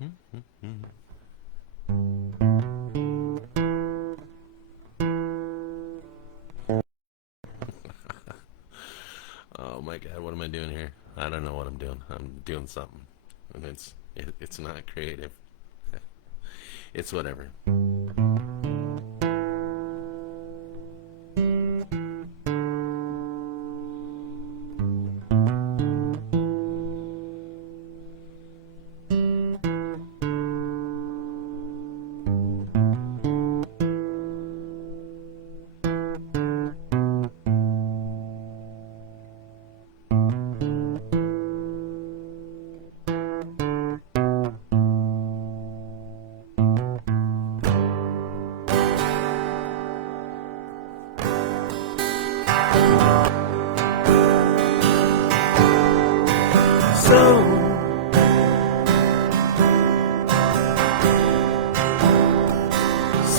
Oh my god, what am I doing here? I don't know what I'm doing. I'm doing something, and it's not creative. It's whatever.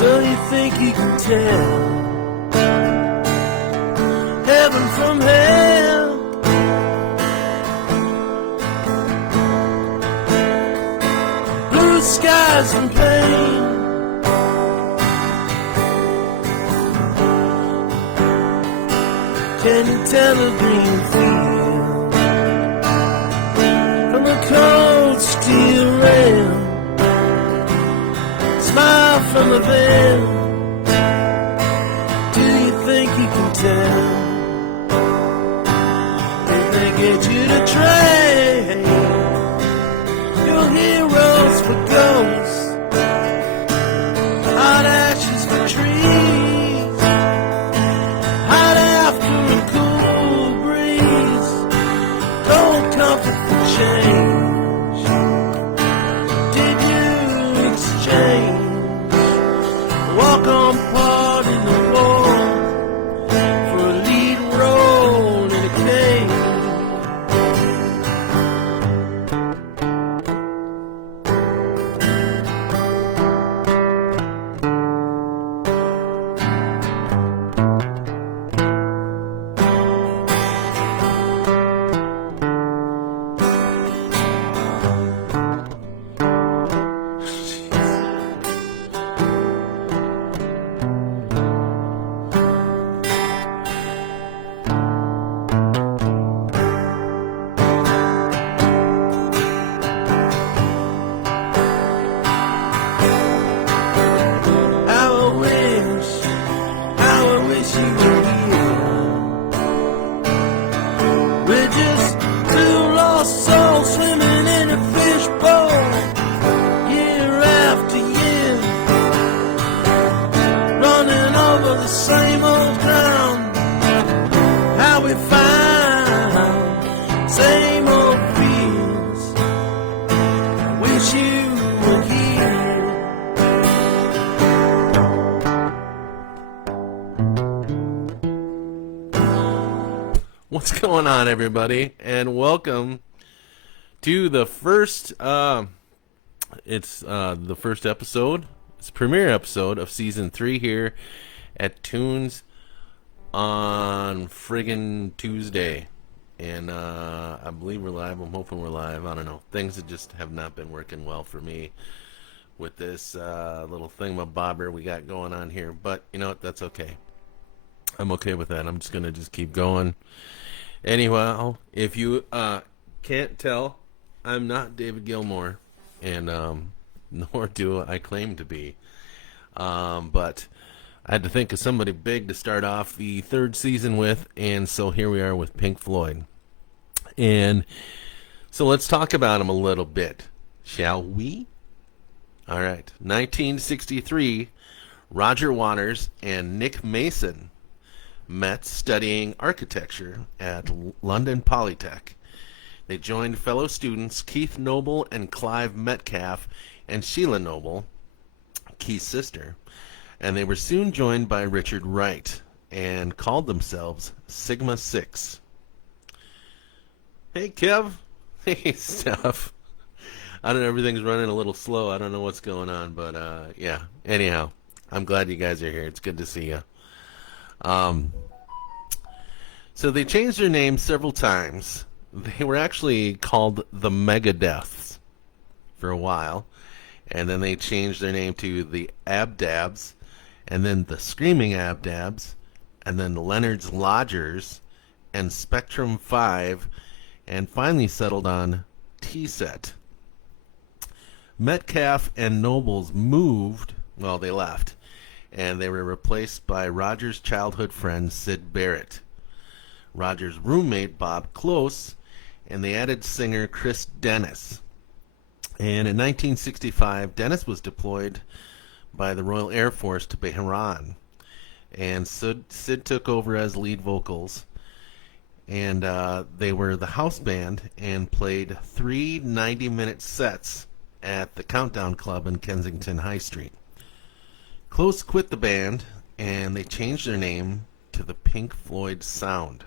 So you think you can tell heaven from hell? Blue skies from pain. Can you tell a green field from a cold steel rail? Smile from a veil. Do you think you can tell? If they get you to trade your heroes for ghosts, hot ashes for trees, hot after a cool breeze, cold comfort for change. Did you exchange? Walk on part in the war for a lead role in a cage. Same old ground, how we found same old fears. I wish you were here. What's going on, everybody, and welcome to the first it's the first episode, it's premiere episode of season 3 here at Tunes on friggin' Tuesday. And I believe we're live. I'm hoping we're live. I don't know. Things that just have not been working well for me with this little thingamabobber we got going on here. But you know what? That's okay. I'm okay with that. I'm just going to just keep going. Anyhow, if you can't tell, I'm not David Gilmour. And nor do I claim to be. But I had to think of somebody big to start off the 3rd season with, and so here we are with Pink Floyd. And so let's talk about them a little bit, shall we? All right. 1963, Roger Waters and Nick Mason met studying architecture at London Polytech. They joined fellow students Keith Noble and Clive Metcalf and Sheila Noble, Keith's sister. And they were soon joined by Richard Wright and called themselves Sigma 6. Hey, Kev. Hey, Steph. I don't know, everything's running a little slow. I don't know what's going on, but yeah. Anyhow, I'm glad you guys are here. It's good to see you. So they changed their name several times. They were actually called the Megadeths for a while, and then they changed their name to the Abdabs, and then the Screaming Abdabs, and then Leonard's Lodgers, and Spectrum 5, and finally settled on T-Set. Metcalf and Nobles moved, well, they left, and they were replaced by Roger's childhood friend Syd Barrett, Roger's roommate Bob Close, and they added singer Chris Dennis. And in 1965, Dennis was deployed by the Royal Air Force to Bahrain, and Syd took over as lead vocals, and they were the house band and played 3 90-minute sets at the Countdown Club in Kensington High Street. Close quit the band, and they changed their name to the Pink Floyd Sound.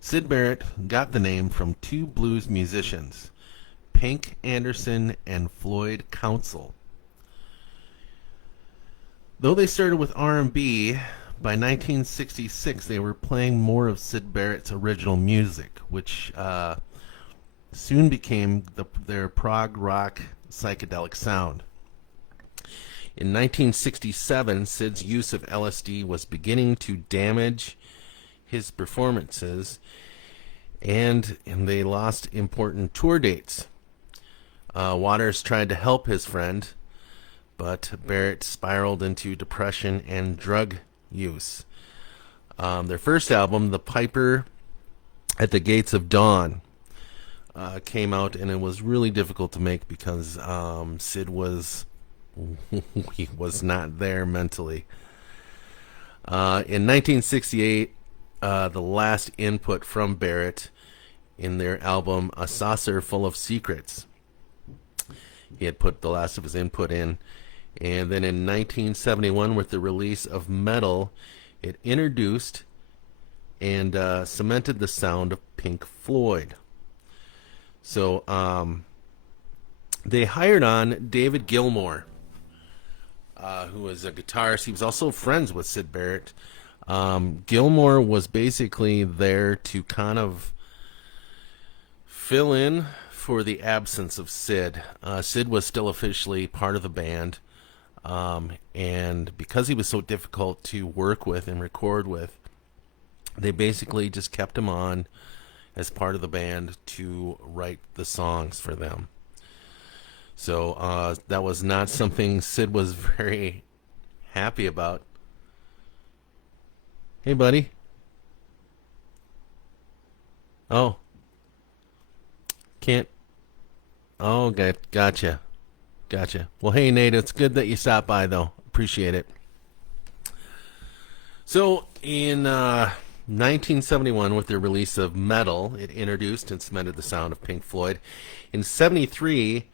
Syd Barrett got the name from 2 blues musicians, Pink Anderson and Floyd Council. Though they started with R&B, by 1966 they were playing more of Syd Barrett's original music, which soon became their prog rock psychedelic sound. In 1967, Syd's use of LSD was beginning to damage his performances, and they lost important tour dates. Waters tried to help his friend, but Barrett spiraled into depression and drug use. Their first album, The Piper at the Gates of Dawn, came out, and it was really difficult to make because Syd was he was not there mentally. In 1968, the last input from Barrett in their album A Saucer Full of Secrets. He had put the last of his input in. And then in 1971, with the release of Metal, it introduced and cemented the sound of Pink Floyd. So they hired on David Gilmour, who was a guitarist. He was also friends with Syd Barrett. Gilmour was basically there to kind of fill in for the absence of Syd. Syd was still officially part of the band, and because he was so difficult to work with and record with, they basically just kept him on as part of the band to write the songs for them. So that was not something Syd was very happy about. Hey, buddy. Oh. Can't. Oh, gotcha. Gotcha. Well, hey, Nate, it's good that you stopped by, though. Appreciate it. So, in 1971, with the release of Metal, it introduced and cemented the sound of Pink Floyd. In 73,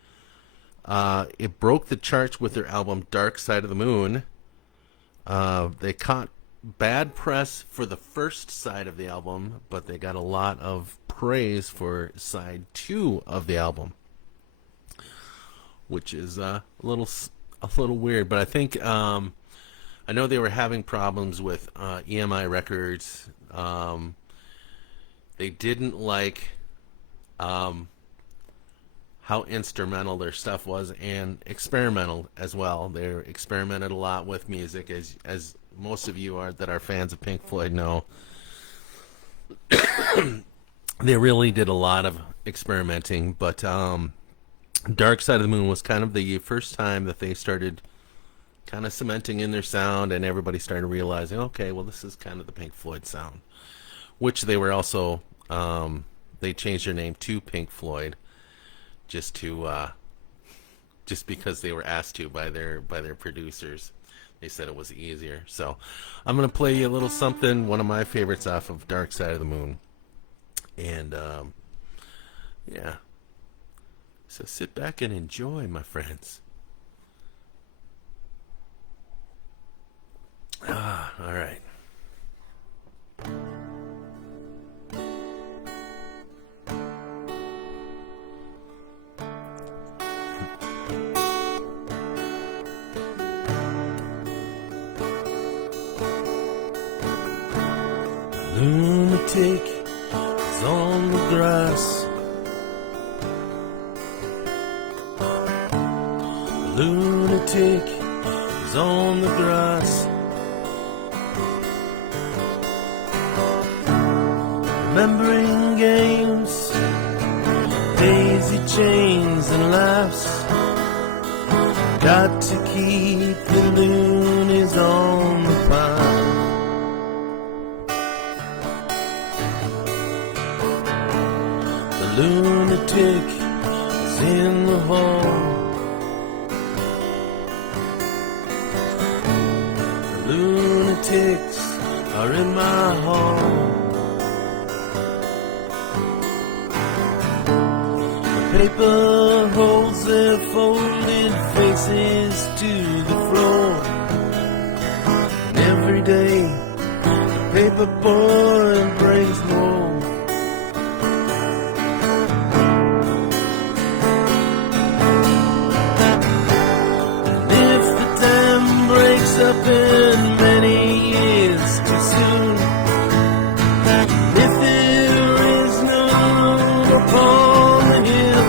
it broke the charts with their album Dark Side of the Moon. They caught bad press for the first side of the album, but they got a lot of praise for side 2 of the album, which is a little weird. But I think I know they were having problems with EMI Records. They didn't like how instrumental their stuff was, and experimental as well. They experimented a lot with music, as most of you that are fans of Pink Floyd know. They really did a lot of experimenting, but Dark Side of the Moon was kind of the first time that they started kind of cementing in their sound, and everybody started realizing, okay, well, this is kind of the Pink Floyd sound, which they were also, they changed their name to Pink Floyd just because they were asked to by their producers. They said it was easier. So I'm going to play you a little something, one of my favorites off of Dark Side of the Moon. And, yeah. So sit back and enjoy, my friends. All right. Lunatic is on the grass, lunatic is on the grass, remembering games, daisy chains and laughs. Got to keep the loonies on the path. The lunatic is in the hall. The lunatics are in my hall. The paper holds their folded faces to the floor. And every day the paper boy brings more. Up in many years too soon. If there is no moon upon the hill,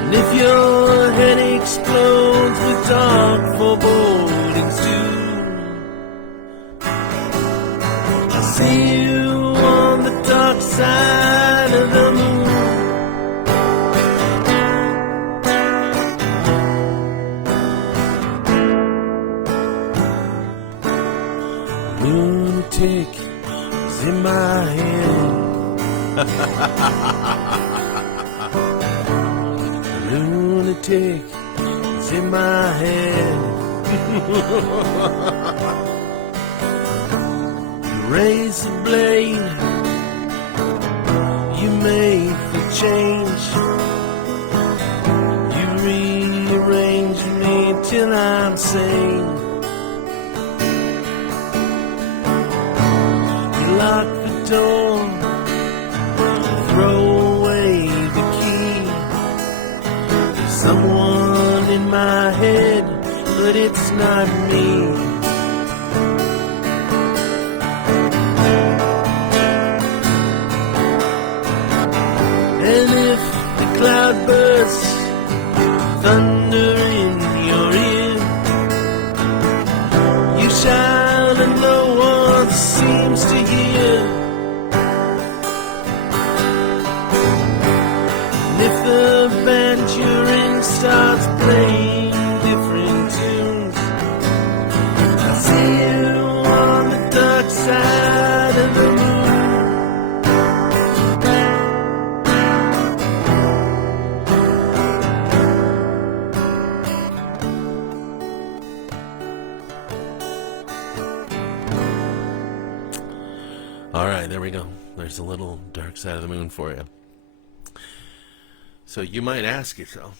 and if your head explodes with dark forebodings too, I'll see you on the dark side of the moon. Lunatic is in my head. Lunatic is in my head. You raise the blade, you make the change, you rearrange me till I'm sane. Lock the door, throw away the key. There's someone in my head, but it's not me. And if the cloud bursts, thunder in your ear, you shout and no one seems to hear. And if the band you're in starts playing different tunes, I'll see you on the dark side of the moon. Alright, there we go. There's a little dark side of the moon for you. So you might ask yourself,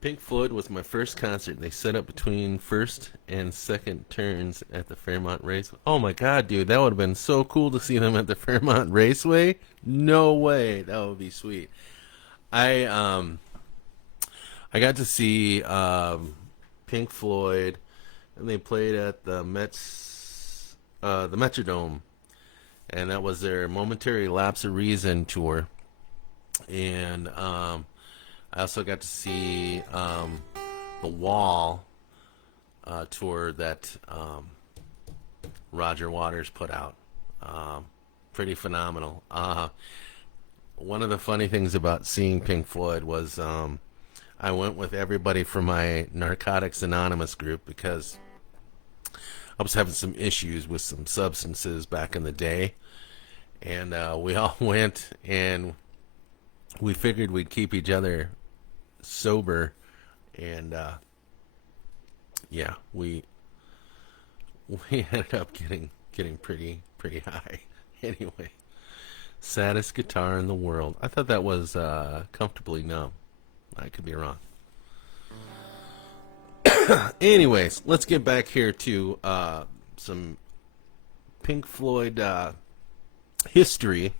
Pink Floyd was my first concert. They set up between first and second turns at the Fairmont Raceway. Oh my god, dude, that would have been so cool to see them at the Fairmont Raceway. No way, that would be sweet. I got to see Pink Floyd, and they played at the Metrodome, and that was their Momentary Lapse of Reason tour. And I also got to see the Wall tour that Roger Waters put out. Pretty phenomenal. One of the funny things about seeing Pink Floyd was I went with everybody from my Narcotics Anonymous group because I was having some issues with some substances back in the day, and we all went, and we figured we'd keep each other sober, and yeah, we ended up getting pretty high. Anyway, saddest guitar in the world. I thought that was Comfortably Numb. I could be wrong. Anyways, let's get back here to some Pink Floyd history.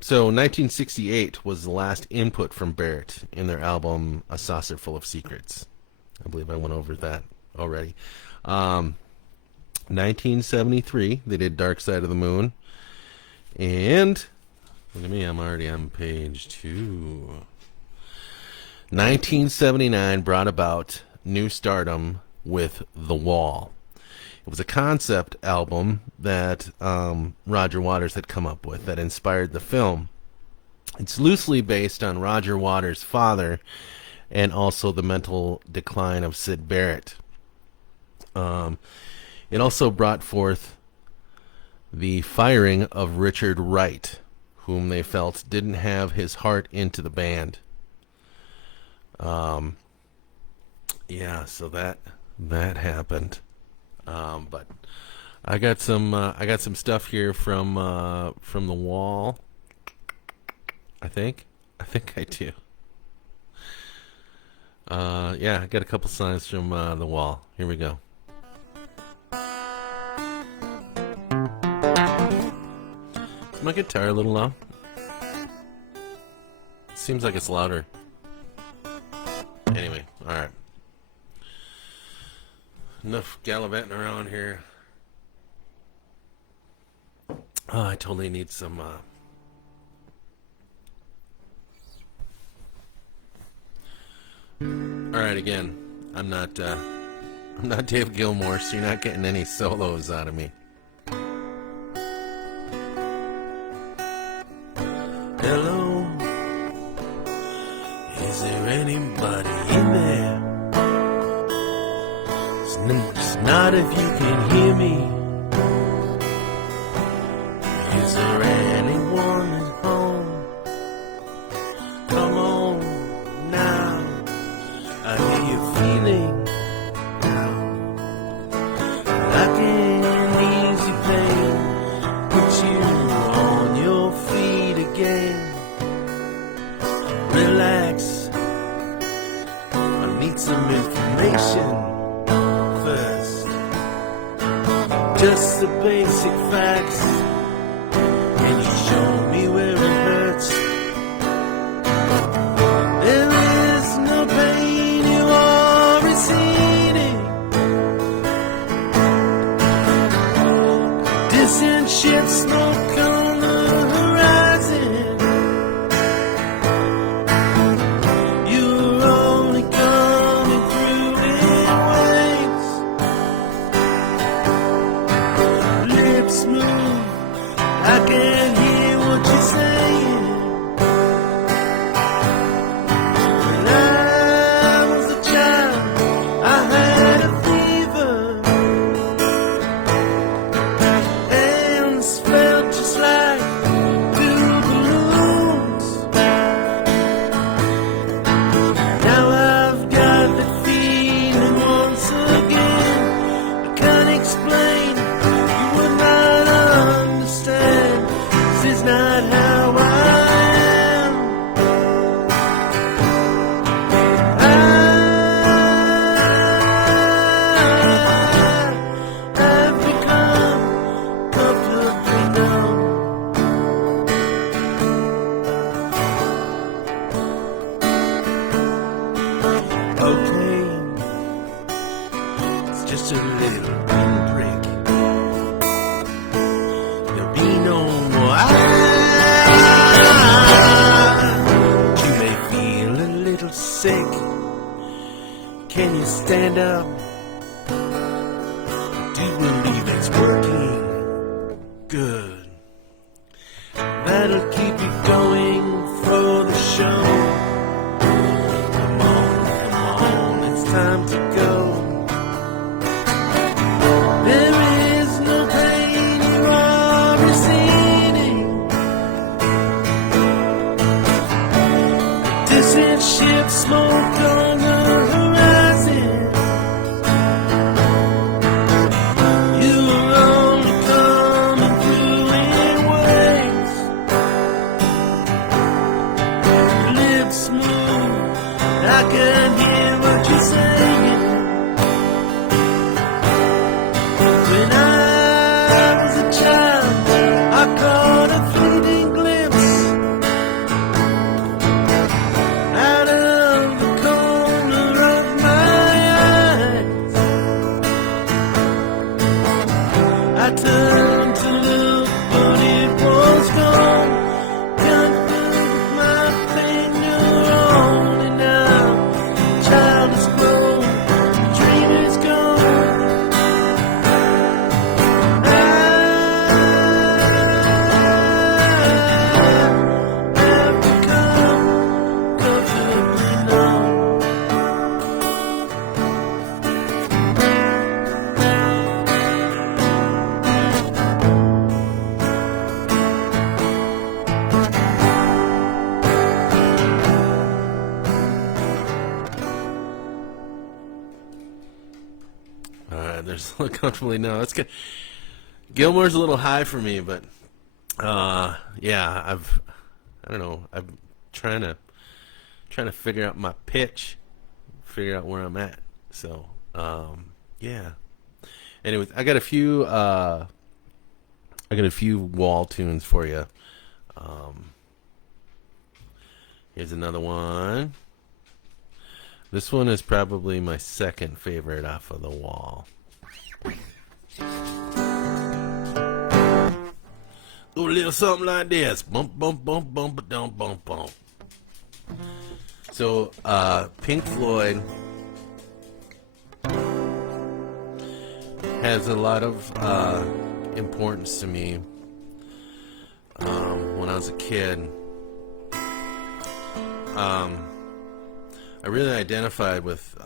So 1968 was the last input from Barrett in their album A Saucer Full of Secrets. I believe I went over that already. 1973, they did Dark Side of the Moon. And, look at me, I'm already on page 2. 1979 brought about new stardom with The Wall. It was a concept album that Roger Waters had come up with that inspired the film. It's loosely based on Roger Waters' father and also the mental decline of Syd Barrett. It also brought forth the firing of Richard Wright, whom they felt didn't have his heart into the band. Yeah, so that happened. But I got some stuff here from The Wall. I think I do. Yeah, I got a couple songs from The Wall. Here we go. Is my guitar a little loud? Seems like it's louder. Anyway, alright. Enough gallivanting around here. Oh, I totally need some Alright, again, I'm not Dave Gilmour, so you're not getting any solos out of me. Hello, is there anybody in there? It's not if you can hear me. Is there anyone at home? Come on now, I hear you feeling down. Like an easy pain, put you on your feet again. Relax, I need some information first. Just the basic facts. Can you show me where it hurts? There is no pain you are receding. Distant ship smoke on the horizon. You're only coming through in waves. Lips move, I can't hear what you're saying. When I was a child, I had a fever. Hands felt just like two balloons. Now I've got that feeling once again. I can't explain, you would not understand. This is not how I am. I've become comfortably numb. Okay, it's just a little pinprick. There'll be no more. You may feel a little sick. Can you stand up? Do you believe it's working? Good. That'll keep you going for the show. Come on, it's time to go. There is no pain you are receding. Distant ship smoke on the horizon. turned to look, but it was gone. Can't put my finger on it now. Child is grown, dream is gone. I've become comfortably numb. Alright, there's a little comfortably now. That's good. Gilmore's a little high for me, but yeah, I don't know. I'm trying to figure out my pitch, figure out where I'm at. So, yeah. Anyways, I got a few wall tunes for you. Here's another one. This one is probably my second favorite off of the wall. Do a little something like this. Bump, bump, bump, bump, bump, bump, bump. So, Pink Floyd has a lot of importance to me. When I was a kid, I really identified with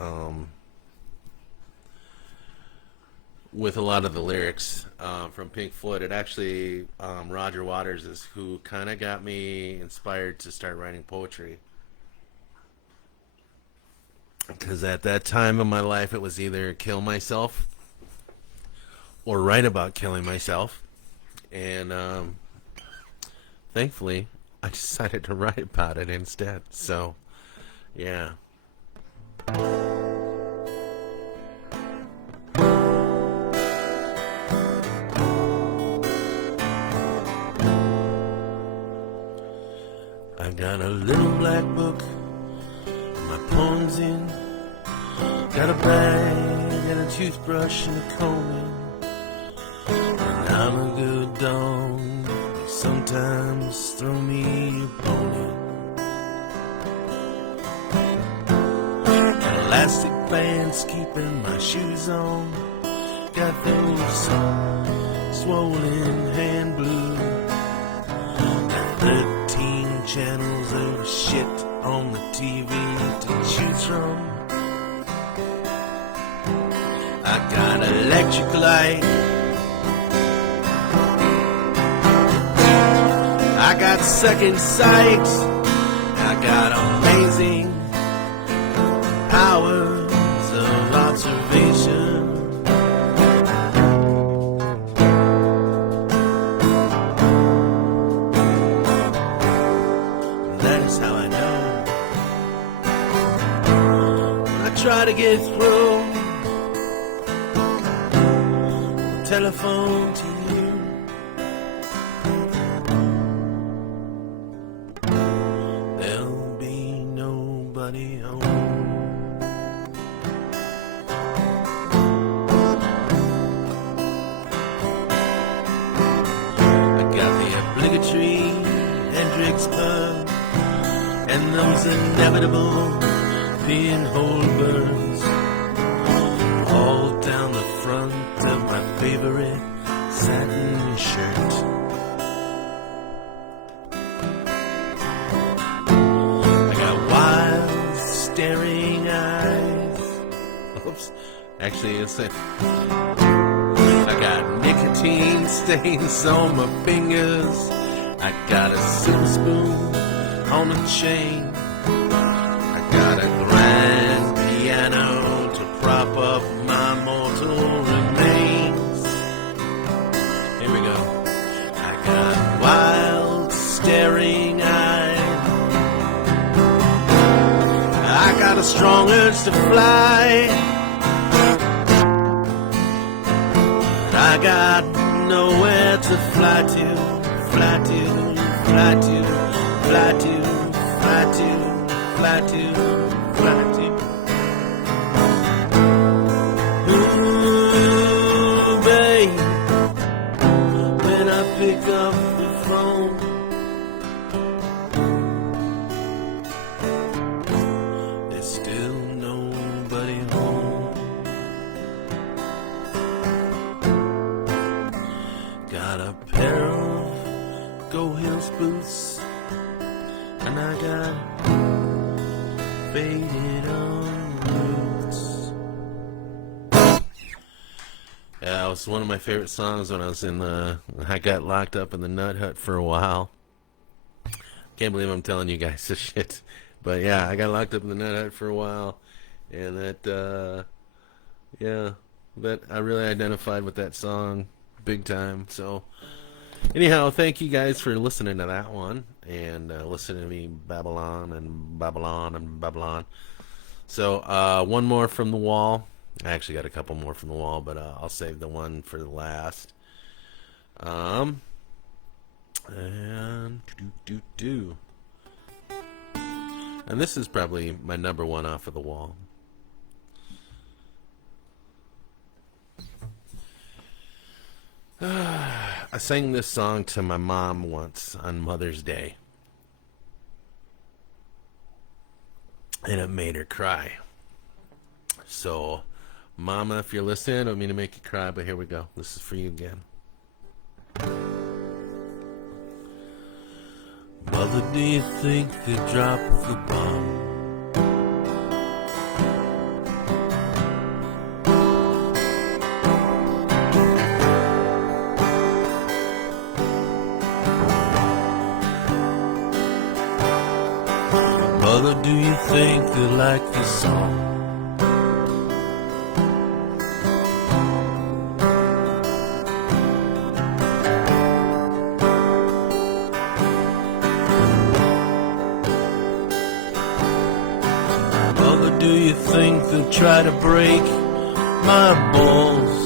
a lot of the lyrics from Pink Floyd. It actually, Roger Waters is who kind of got me inspired to start writing poetry. Because at that time of my life, it was either kill myself or write about killing myself. And thankfully, I decided to write about it instead. So, yeah. I got a little black book, my poems in. Got a bag and a toothbrush and a comb in. And I'm a good dog, but sometimes throw me a bone in. Elastic bands keeping my shoes on. Got those swollen hand blues. Got 13 channels of shit on the TV to choose from. I got electric light. I got second sight. I got amazing powers of observation. That is how I know. When I try to get through the telephone to you, there'll be nobody home. Hendrix pub and those inevitable pinhole burns all down the front of my favorite satin shirt. I got wild staring eyes. Oops, actually it's a I got nicotine stains on my fingers. I got a silver spoon on a chain. I got a grand piano to prop up my mortal remains. Here we go. I got wild staring eyes. I got a strong urge to fly. I got nowhere to fly to. Fly to, fly to, fly to, fly to, fly to, fly to. Ooh, babe, I pick up the phone, there's still nobody home. Got a pair of Go Hills boots, and I got faded on roots. Yeah, it was one of my favorite songs when I was I got locked up in the Nut Hut for a while. Can't believe I'm telling you guys this shit. But yeah, I got locked up in the Nut Hut for a while. And that I really identified with that song big time. So anyhow, thank you guys for listening to that one. And listening to me Babylon and Babylon and Babylon. So one more from the wall. I actually got a couple more from the wall, but I'll save the one for the last. And and this is probably my number one off of the wall. I sang this song to my mom once on Mother's Day, and it made her cry. So, Mama, if you're listening, I don't mean to make you cry, but here we go. This is for you again. Mother, do you think they dropped the bomb? Mother, do you think they like the song? Do you think they'll try to break my balls?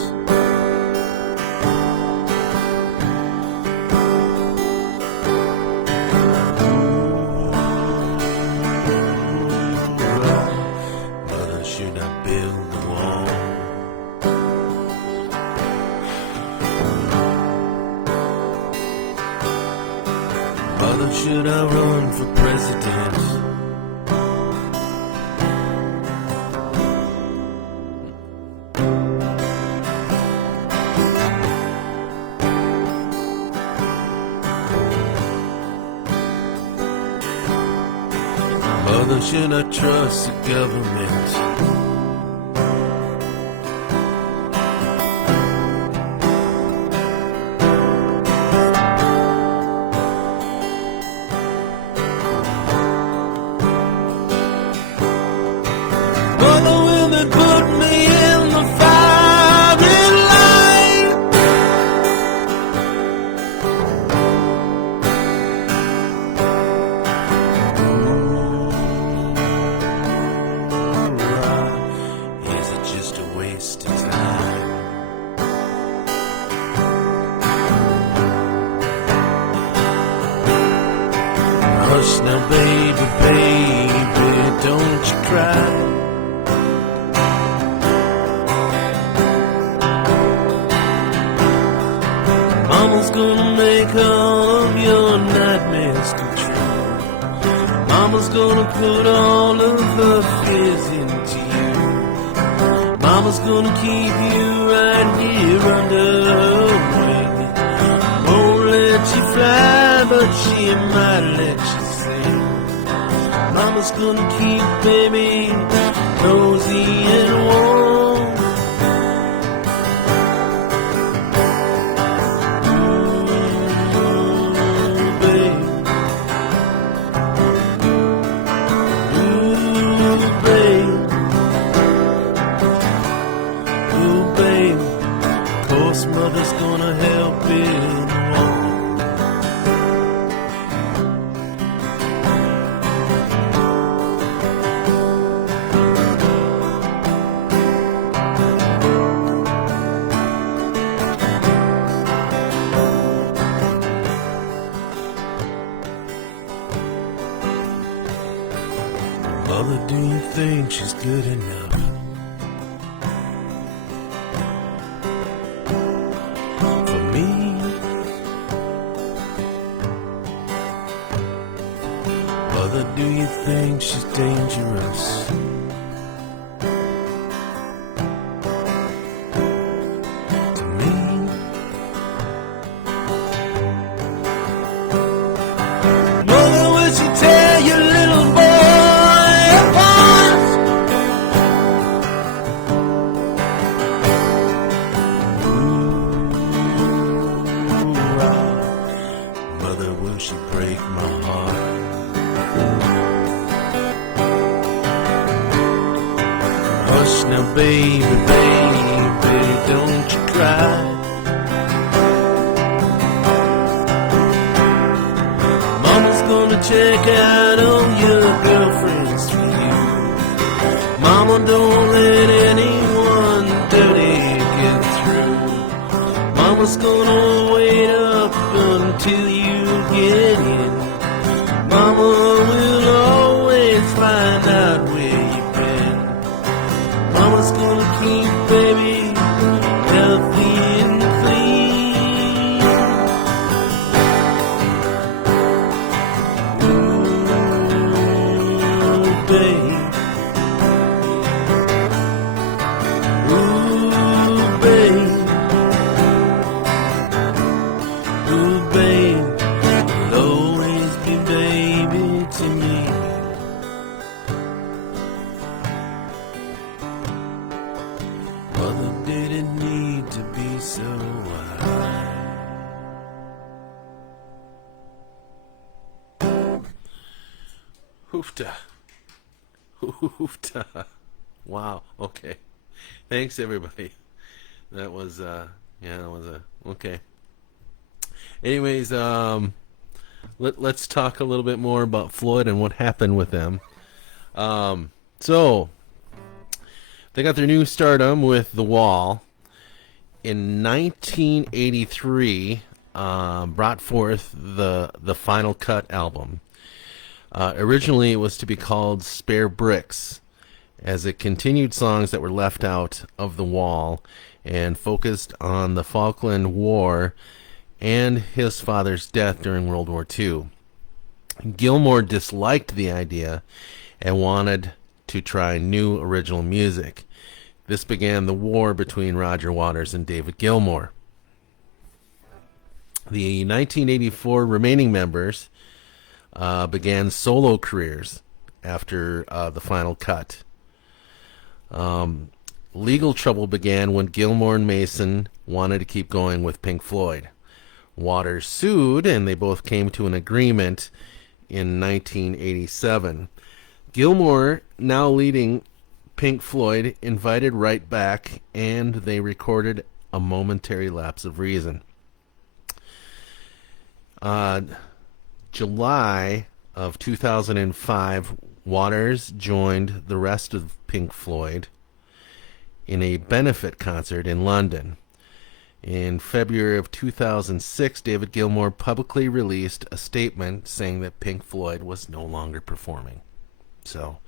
Mother, should I build a wall? Mother, should I run for president? Mother, should I trust the government? Mother, will they put me in the firing line? Waste of time. Hush now, baby, baby, don't you cry. Mama's gonna make all of your nightmares come true. Mama's gonna put all of her fears into you. Mama's gonna keep you right here under her wing. Won't let you fly, but she might let you sing. Mama's gonna keep baby cozy and warm. Ooh, babe. Ooh, babe. Mother's gonna help it along. Mother, do you think she's good enough? dangerous. To me, mother, would you tell your little boy apart? Mother, will she break my heart? Hush now, baby, baby, don't you cry. Mama's gonna check out all your girlfriends for you. Mama, don't let anyone dirty get through. Mama's gonna wait up until you get in. Mama will always find out where you've been. Mama's gonna keep baby healthy and clean. Ooh, babe. Ooh, babe. Ooh, babe. You'll always be baby to me. Mother didn't need to be so high. Hoofta. Hoofta. Wow. Okay. Thanks, everybody. That was, okay. Anyways, let's talk a little bit more about Floyd and what happened with them. So, they got their new stardom with The Wall. In 1983, brought forth the Final Cut album. Originally, it was to be called Spare Bricks, as it continued songs that were left out of The Wall and focused on the Falkland War and his father's death during World War II. Gilmour disliked the idea and wanted to try new original music. This began the war between Roger Waters and David Gilmour. The 1984 remaining members began solo careers after the Final Cut. Legal trouble began when Gilmour and Mason wanted to keep going with Pink Floyd. Waters sued, and they both came to an agreement in 1987. Gilmour, now leading Pink Floyd, invited Wright back, and they recorded A Momentary Lapse of Reason. July of 2005, Waters joined the rest of Pink Floyd in a benefit concert in London. In February of 2006, David Gilmour publicly released a statement saying that Pink Floyd was no longer performing. So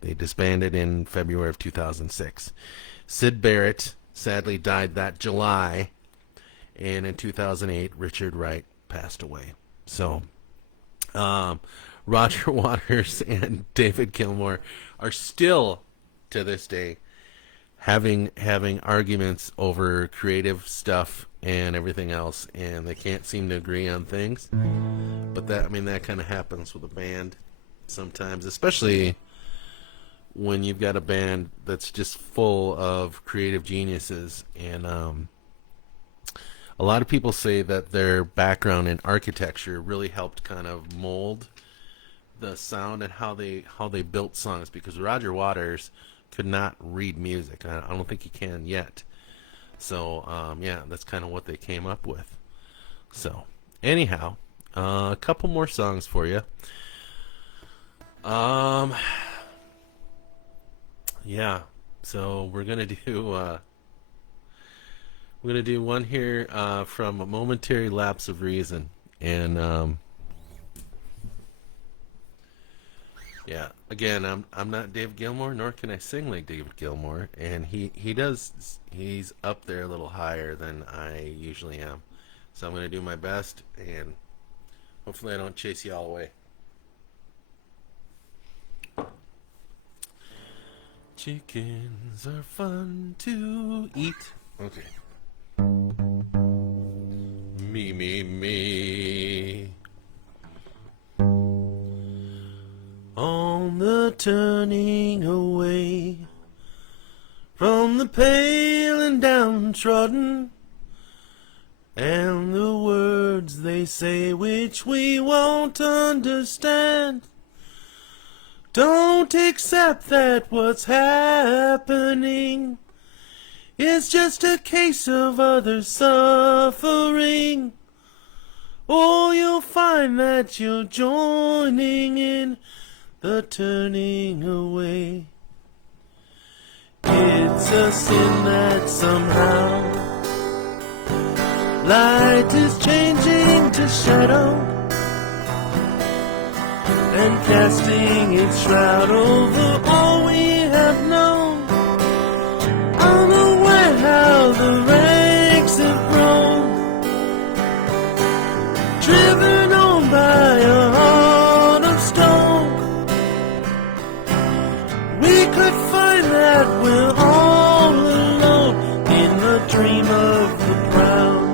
they disbanded in February of 2006. Syd Barrett sadly died that July, and in 2008, Richard Wright passed away. So Roger Waters and David Gilmour are still, to this day, having arguments over creative stuff and everything else, and they can't seem to agree on things. But that kind of happens with a band sometimes, especially when you've got a band that's just full of creative geniuses. And a lot of people say that their background in architecture really helped kind of mold the sound and how they built songs, because Roger Waters could not read music. I don't think he can yet. So, that's kind of what they came up with. So, anyhow, a couple more songs for you. So we're gonna do one here from A Momentary Lapse of Reason, and again, I'm not Dave Gilmour, nor can I sing like David Gilmour, and he's up there a little higher than I usually am. So I'm going to do my best, and hopefully I don't chase you all away. Chickens are fun to eat. Okay. Me. On the turning away from the pale and downtrodden, and the words they say which we won't understand. Don't accept that what's happening is just a case of other suffering. Or you'll find that you're joining in the turning away. It's a sin that somehow light is changing to shadow and casting its shroud over all we have known. Unaware how the ranks have grown, driven on by a heart of stone. We could find that we're all alone in the dream of the proud.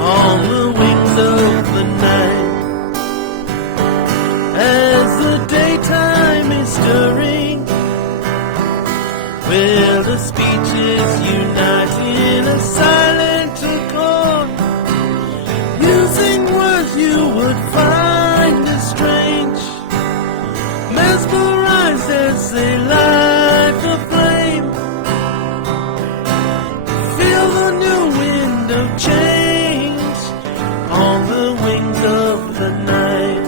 On the wings of the night, as the daytime is stirring, where the speeches unite in a silent accord, using words you would find as strange, mesmerized as they light the flame. Feel the new wind of change on the wings of the night.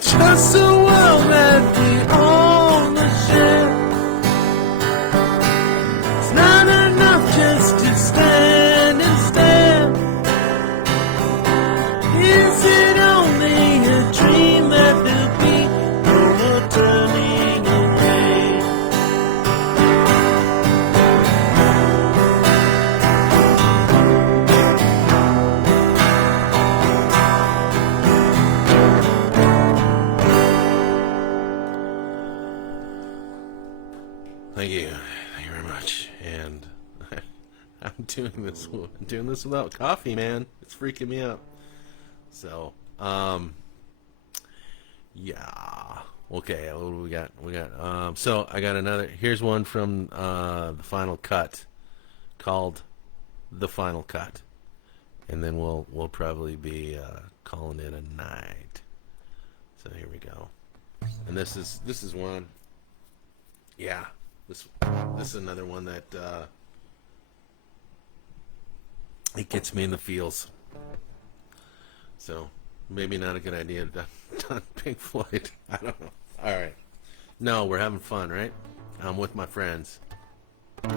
Just a world that we all must share. It's not enough just to stand and stare. Is it only a dream that there'll be no more turning away? Thank you very much. And I'm doing this without coffee, man. It's freaking me out. So, yeah. Okay, what do we got? So I got another. Here's one from the Final Cut, called "The Final Cut," and then we'll probably be calling it a night. So here we go. And this is one. Yeah. This is another one that it gets me in the feels. So maybe not a good idea to done Pink Floyd. I don't know. All right. No, we're having fun, right? I'm with my friends. All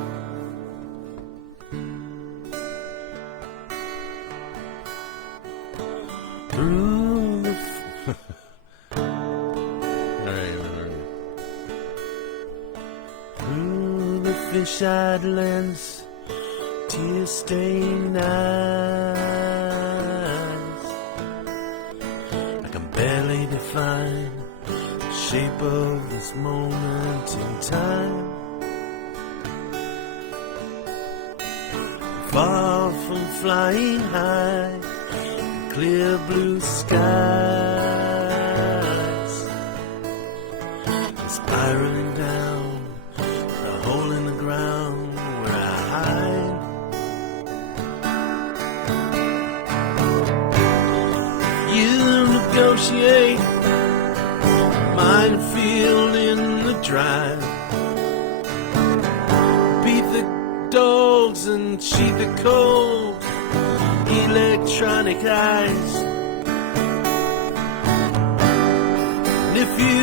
right. Through the fish-eyed lens, tear-stained eyes, I can barely define the shape of this moment in time. Far from flying high, clear blue skies, spiraling down the hole in the ground where I hide. You negotiate minefield in the drive, beat dogs and sheep that cold electronic eyes. And if you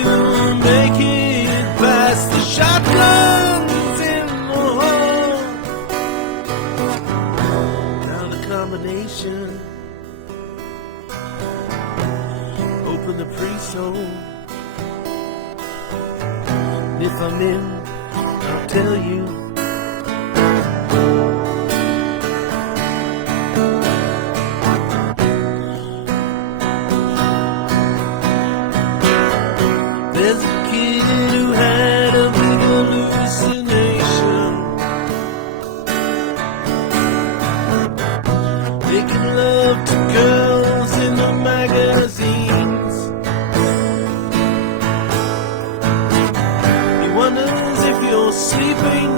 make it past the shotguns in the hall, now the combination, open the pre-sold. And if I'm in, I'll tell you. There's a kid who had a big hallucination, making love to girls in the magazines. He wonders if you're sleeping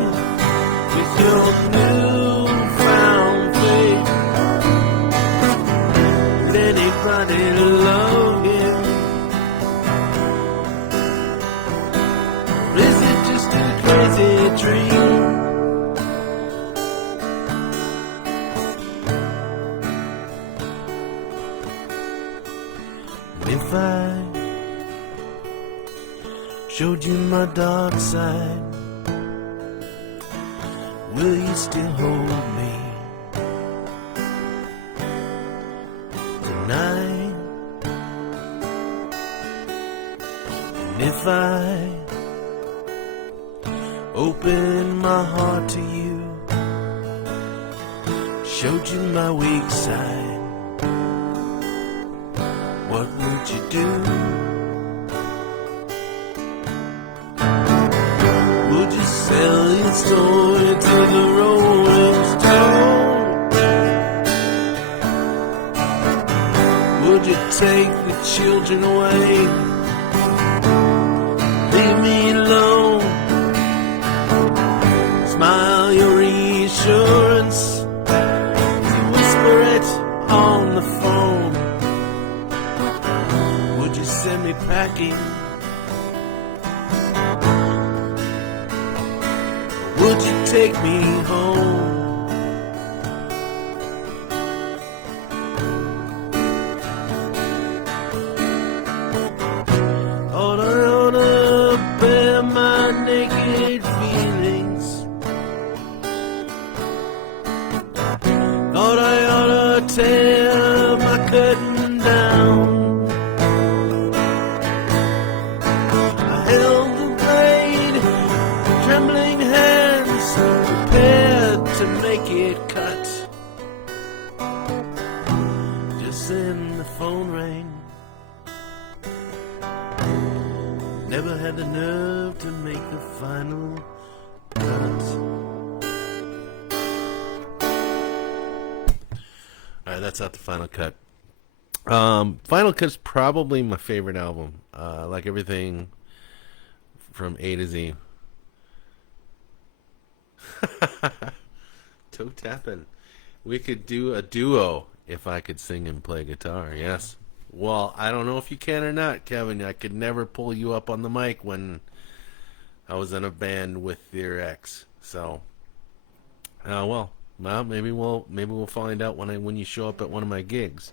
with your newfound faith. Would anybody love him? Or is it just a crazy dream? If I showed you my dark side, will you still hold me tonight? And if I open my heart to you, showed you my weak side, what would you do? Would you sell your story to the Rolling Stone? Would you take the children away? Leave me alone. Smile your reassurance as you whisper it on the phone. Would you send me packing? Would you take me home? Ought I bear my naked feelings? Thought I ought to tear my curtain down. I held the blade, trembling hands, prepared to make it cut. Just then the phone rang. Never had the nerve to make the final cut. Alright, that's not the final cut. Final Cut's probably my favorite album. I like everything from A to Z. Toe tapping. We could do a duo if I could sing and play guitar. Yes. Well, I don't know if you can or not, Kevin. I could never pull you up on the mic when I was in a band with your ex. So, well, maybe we'll find out when you show up at one of my gigs.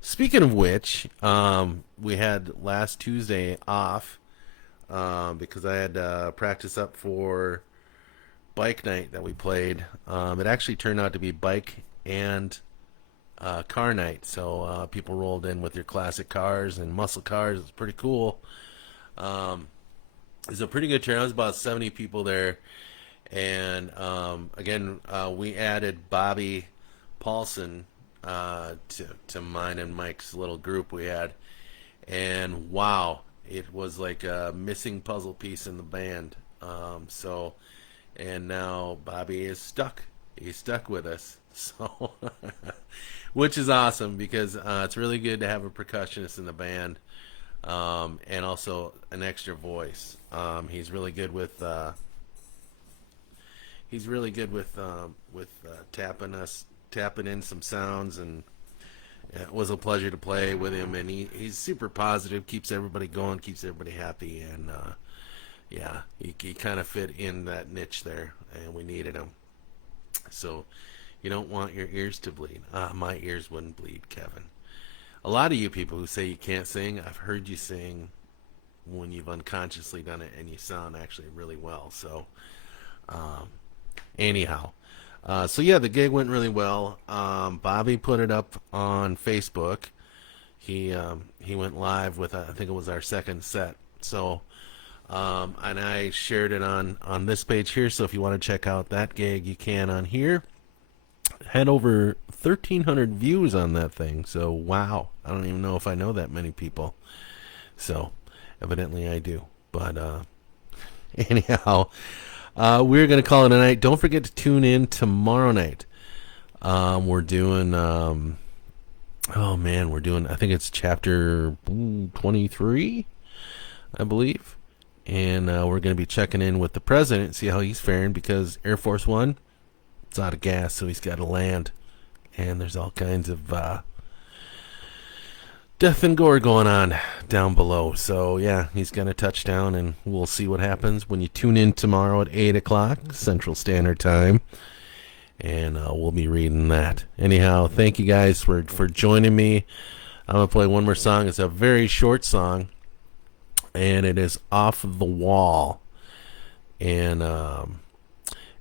Speaking of which, we had last Tuesday off because I had practice up for bike night that we played. It actually turned out to be bike and car night, so people rolled in with their classic cars and muscle cars. It's pretty cool. It's a pretty good turnout. It was about 70 people there, and again, we added Bobby Paulson to mine and Mike's little group we had, and wow, it was like a missing puzzle piece in the band. And now Bobby is stuck. He's stuck with us, so which is awesome because it's really good to have a percussionist in the band, and also an extra voice. He's really good with tapping in some sounds, and it was a pleasure to play with him. And he's super positive, keeps everybody going, keeps everybody happy, and he kind of fit in that niche there, and we needed him. So you don't want your ears to bleed. My ears wouldn't bleed, Kevin. A lot of you people who say you can't sing, I've heard you sing when you've unconsciously done it, and you sound actually really well. So, anyhow, so yeah, the gig went really well. Bobby put it up on Facebook. He went live with, I think it was our second set. So, and I shared it on this page here. So if you want to check out that gig, you can on here. Had over 1,300 views on that thing. So wow, I don't even know if I know that many people. So evidently I do. But anyhow, we're gonna call it a night. Don't forget to tune in tomorrow night. We're doing we're doing, I think it's chapter 23, I believe. And we're going to be checking in with the president, see how he's faring, because Air Force One, it's out of gas, so he's got to land. And there's all kinds of death and gore going on down below. So, yeah, he's going to touch down, and we'll see what happens when you tune in tomorrow at 8 o'clock Central Standard Time. And we'll be reading that. Anyhow, thank you guys for joining me. I'm going to play one more song. It's a very short song, and it is Off the Wall. And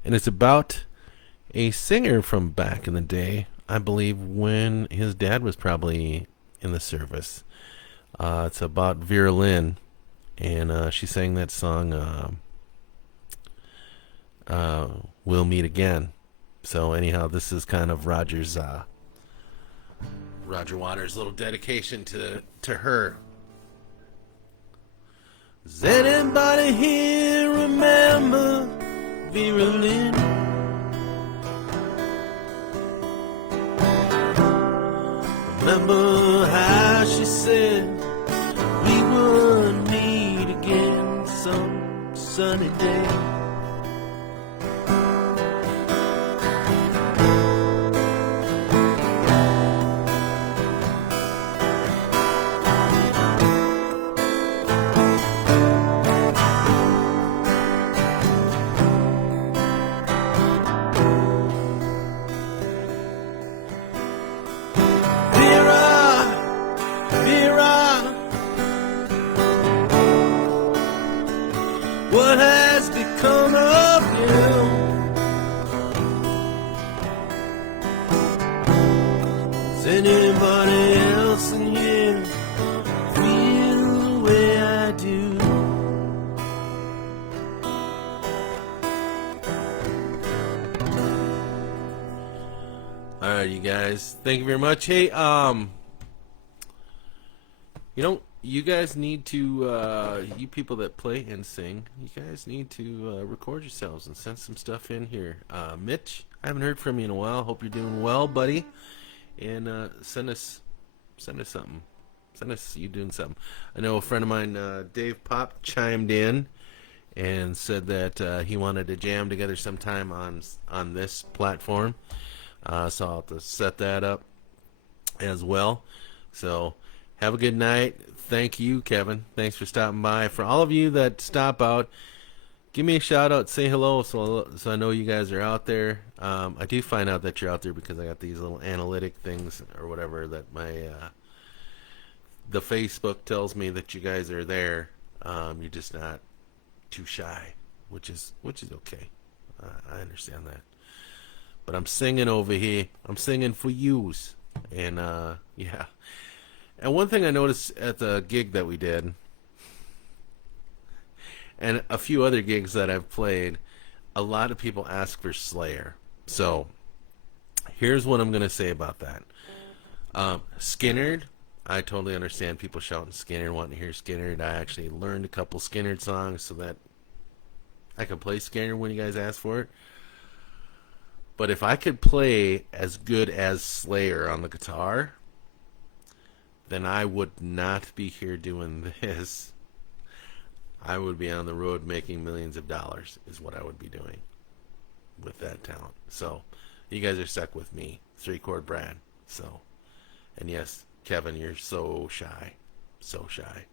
it's about a singer from back in the day, I believe, when his dad was probably in the service. It's about Vera Lynn, and she sang that song, We'll Meet Again. So anyhow, this is kind of Roger Waters' little dedication to her. Does anybody here remember Vera Lynn? Remember how she said we would meet again some sunny day? What has become of you? Does anybody else in here feel the way I do? Alright, you guys, thank you very much. Hey, you guys need to, you people that play and sing, you guys need to record yourselves and send some stuff in here. Mitch, I haven't heard from you in a while. Hope you're doing well, buddy. And send us something. Send us you doing something. I know a friend of mine, Dave Pop, chimed in and said that he wanted to jam together sometime on this platform. So I'll have to set that up as well. So have a good night. Thank you, Kevin. Thanks for stopping by. For all of you that stop out, give me a shout out. Say hello so I know you guys are out there. I do find out that you're out there because I got these little analytic things or whatever that the Facebook tells me that you guys are there. You're just not too shy, which is okay. I understand that. But I'm singing over here. I'm singing for yous. And yeah. And one thing I noticed at the gig that we did, and a few other gigs that I've played, a lot of people ask for Slayer. So, here's what I'm going to say about that. Skynyrd, I totally understand people shouting Skynyrd, wanting to hear Skynyrd. I actually learned a couple Skynyrd songs so that I could play Skynyrd when you guys ask for it. But if I could play as good as Slayer on the guitar, then I would not be here doing this. I would be on the road making millions of dollars is what I would be doing with that talent. So you guys are stuck with me, 3-chord Brad. So, and yes, Kevin, you're so shy. So shy.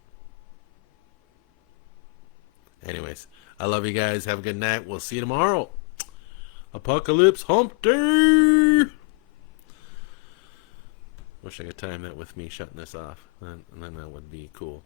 Anyways, I love you guys. Have a good night. We'll see you tomorrow. Apocalypse Hump Day! Wish I could time that with me shutting this off. And then that would be cool.